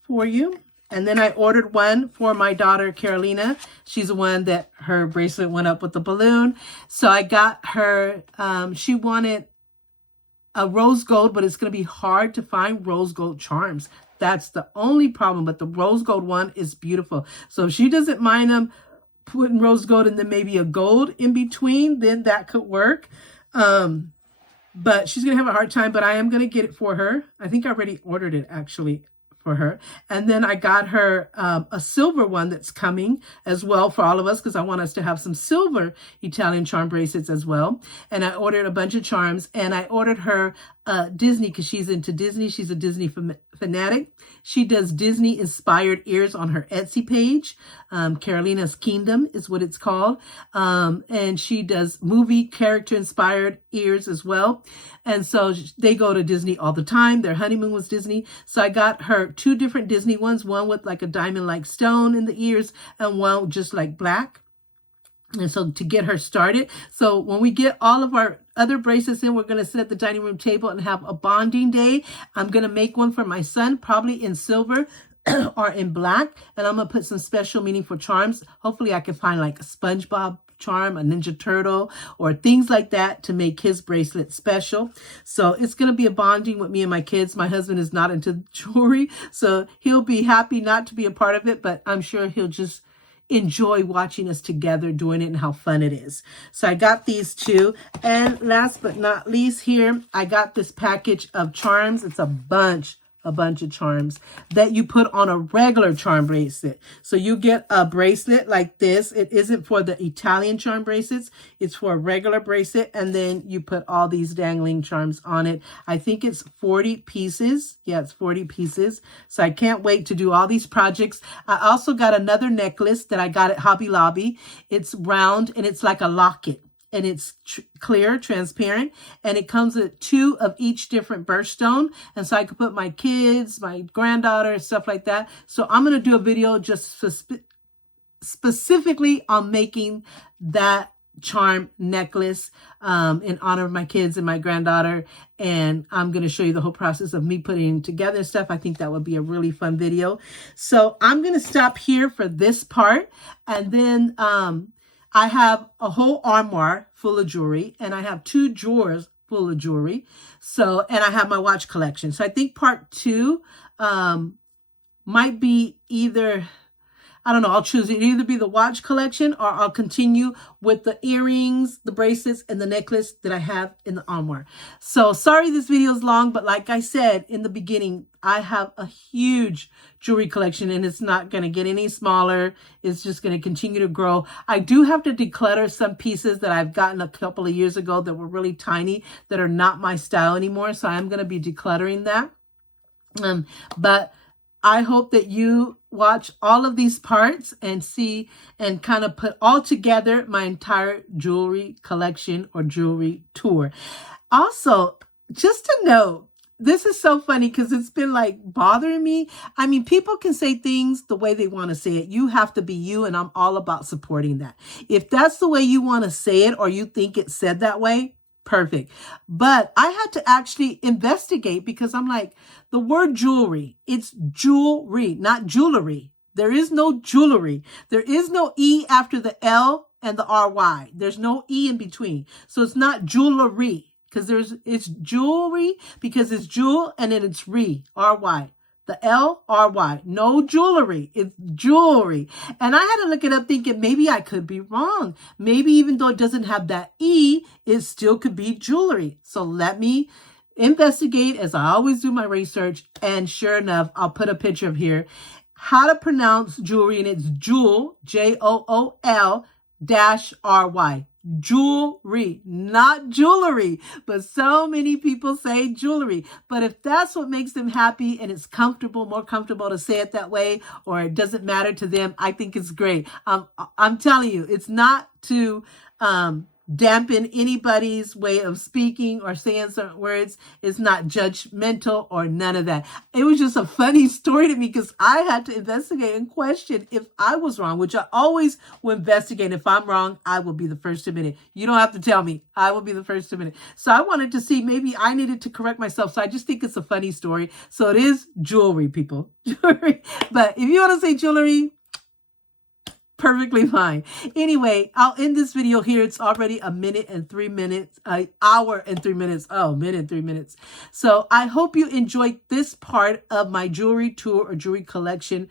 for you. And then I ordered one for my daughter, Carolina. She's the one that her bracelet went up with the balloon. So I got her, she wanted a rose gold, but it's going to be hard to find rose gold charms. That's the only problem. But the rose gold one is beautiful. So if she doesn't mind them putting rose gold and then maybe a gold in between, then that could work. But she's going to have a hard time, but I am going to get it for her. I think I already ordered it actually for her. And then I got her a silver one that's coming as well for all of us because I want us to have some silver Italian charm bracelets as well. And I ordered a bunch of charms, and I ordered her Disney because she's into Disney. She's a Disney fanatic. She does Disney inspired ears on her Etsy page. Carolina's Kingdom is what it's called. And she does movie character inspired ears as well. And so they go to Disney all the time. Their honeymoon was Disney. So I got her 2 different Disney ones, one with like a diamond-like stone in the ears and one just like black. And so to get her started. So when we get all of our other bracelets in, we're going to sit at the dining room table and have a bonding day. I'm going to make one for my son, probably in silver or in black. And I'm going to put some special meaningful charms. Hopefully I can find like a SpongeBob charm, a Ninja Turtle, or things like that to make his bracelet special. So it's going to be a bonding with me and my kids. My husband is not into jewelry, so he'll be happy not to be a part of it, but I'm sure he'll just enjoy watching us together doing it and how fun it is. So I got these 2. And last but not least here, I got this package of charms. It's a bunch a bunch of charms that you put on a regular charm bracelet. So you get a bracelet like this. It isn't for the Italian charm bracelets. It's for a regular bracelet. And then you put all these dangling charms on it. I think it's 40 pieces. Yeah, it's 40 pieces. So I can't wait to do all these projects. I also got another necklace that I got at Hobby Lobby. It's round and it's like a locket. And it's clear, transparent, and it comes with 2 of each different birthstone. And so I could put my kids, my granddaughter, stuff like that. So I'm going to do a video just specifically on making that charm necklace in honor of my kids and my granddaughter. And I'm going to show you the whole process of me putting together stuff. I think that would be a really fun video. So I'm going to stop here for this part. And then I have a whole armoire full of jewelry, and I have 2 drawers full of jewelry. So, and I have my watch collection. So I think part 2 might be either, I don't know, I'll choose it. It'll either be the watch collection or I'll continue with the earrings, the bracelets, and the necklace that I have in the armoire. So sorry this video is long, but like I said in the beginning, I have a huge jewelry collection and it's not going to get any smaller. It's just going to continue to grow. I do have to declutter some pieces that I've gotten a couple of years ago that were really tiny that are not my style anymore. So I'm going to be decluttering that. But I hope that you watch all of these parts and see and kind of put all together my entire jewelry collection or jewelry tour. Also, just to note, this is so funny because it's been like bothering me. I mean, people can say things the way they want to say it. You have to be you, and I'm all about supporting that. If that's the way you want to say it or you think it's said that way, perfect. But I had to actually investigate because I'm like, the word jewelry, it's jewelry, not jewelry. There is no jewelry. There is no E after the L and the RY. There's no E in between. So it's not jewelry because it's jewelry because it's jewel and then it's RY. The L-R-Y, no jewelry. It's jewelry. And I had to look it up thinking maybe I could be wrong. Maybe even though it doesn't have that E, it still could be jewelry. So let me investigate as I always do my research. And sure enough, I'll put a picture of here. How to pronounce jewelry, and it's jewel, Jool -RY. Jewelry, not jewelry, but so many people say jewelry. But if that's what makes them happy and it's comfortable, more comfortable to say it that way, or it doesn't matter to them, I think it's great. I'm telling you, it's not to dampen anybody's way of speaking or saying certain words. It's not judgmental or none of that. It was just a funny story to me because I had to investigate and question if I was wrong, which I always will investigate. If I'm wrong, I will be the first to admit it. You don't have to tell me. I will be the first to admit it. So I wanted to see, maybe I needed to correct myself. So I just think it's a funny story. So it is jewelry, people. Jewelry. But if you want to say jewelry, perfectly fine. Anyway, I'll end this video here. It's already a minute and 3 minutes, an hour and 3 minutes. Oh, minute and 3 minutes. So I hope you enjoyed this part of my jewelry tour or jewelry collection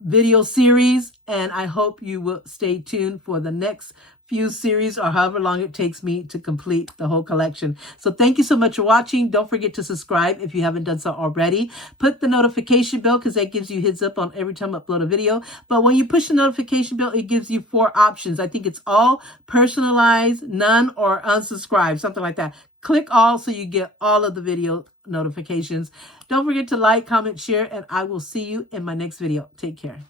video series. And I hope you will stay tuned for the next few series or however long it takes me to complete the whole collection. So thank you so much for watching. Don't forget to subscribe if you haven't done so already. Put the notification bell because that gives you heads up on every time I upload a video. But when you push the notification bell, it gives you 4 options. I think it's all, personalized, none, or unsubscribe, something like that. Click all so you get all of the video notifications. Don't forget to like, comment, share, and I will see you in my next video. Take care.